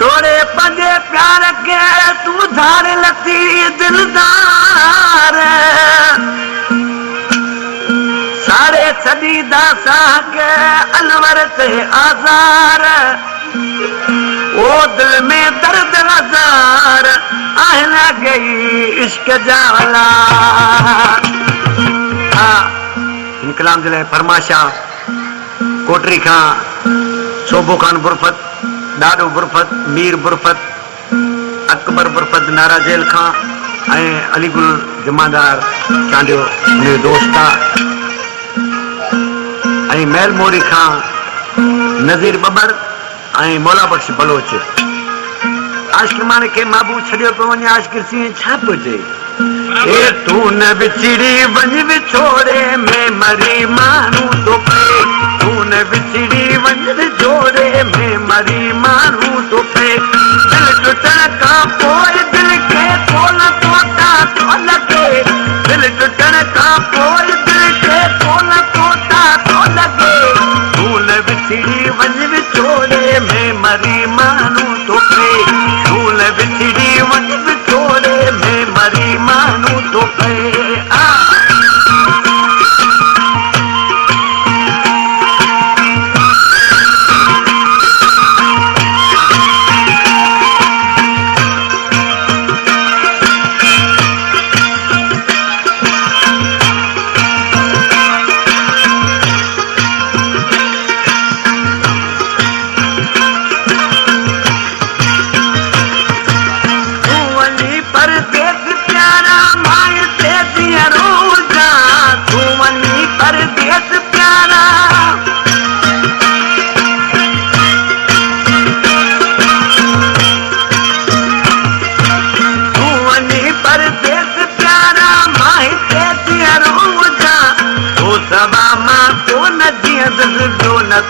तोड़े पंजे प्यार के तू धार लती दिलदार सारे छदी दासा के अलवर से आजार ओ दिल में दर्द हजार आहना गई इश्क जाला इनकलाम जिले फरमाशा कोटरी खां शोभो खान बुरफत डाडो बुरफत मीर बुरफत अकबर बुरफत नारा जेल खां अलीगुल जमादार चांडियो मुझे दोस्त महल मोरी खां नज़ीर बबर मौला बख्श बलोच आशिक माने के माबू छड़ियो पे वने आशिक सी छा पुजे ए तू न बिछड़ी वञ विछोड़े में मरी मानू तो पे तू न बिछड़ी वञ विछोड़े में मरी मानू तो पे दिल टुटण का पोइ दिल के कोन टोटा तो लगे दिल टुटण का पोइ दिल के कोन टोटा तो लगे तू न बिछड़ी वञ विछोड़े में मरी मानू तो पे तू न बिछड़ी वञ विछोड़े में मरी मानू तो पे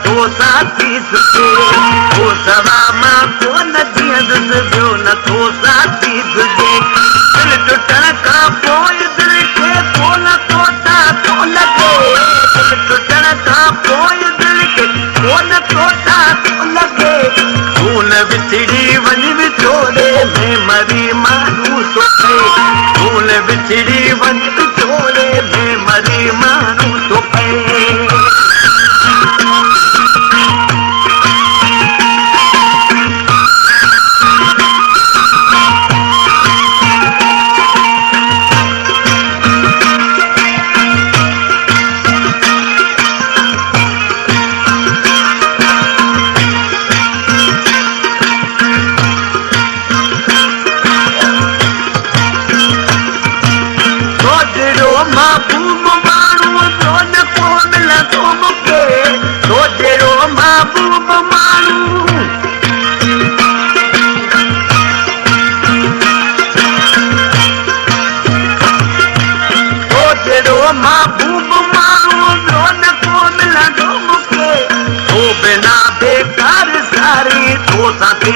तो साथी सुखे ओ सवा मां को नदियां दुसबो न तो साथी सुखे दिल टुटण का पोइ दिल के कोन टोटा तो लगे दिल टुटण का पोइ दिल के कोन टोटा तो लगे तू न बिछड़ी वञ विछोड़े में मरी मानू सुखे तू न बिछड़ी वञ विछोड़े में मरी मानू सुखे बिना बेकार सारी तो साथी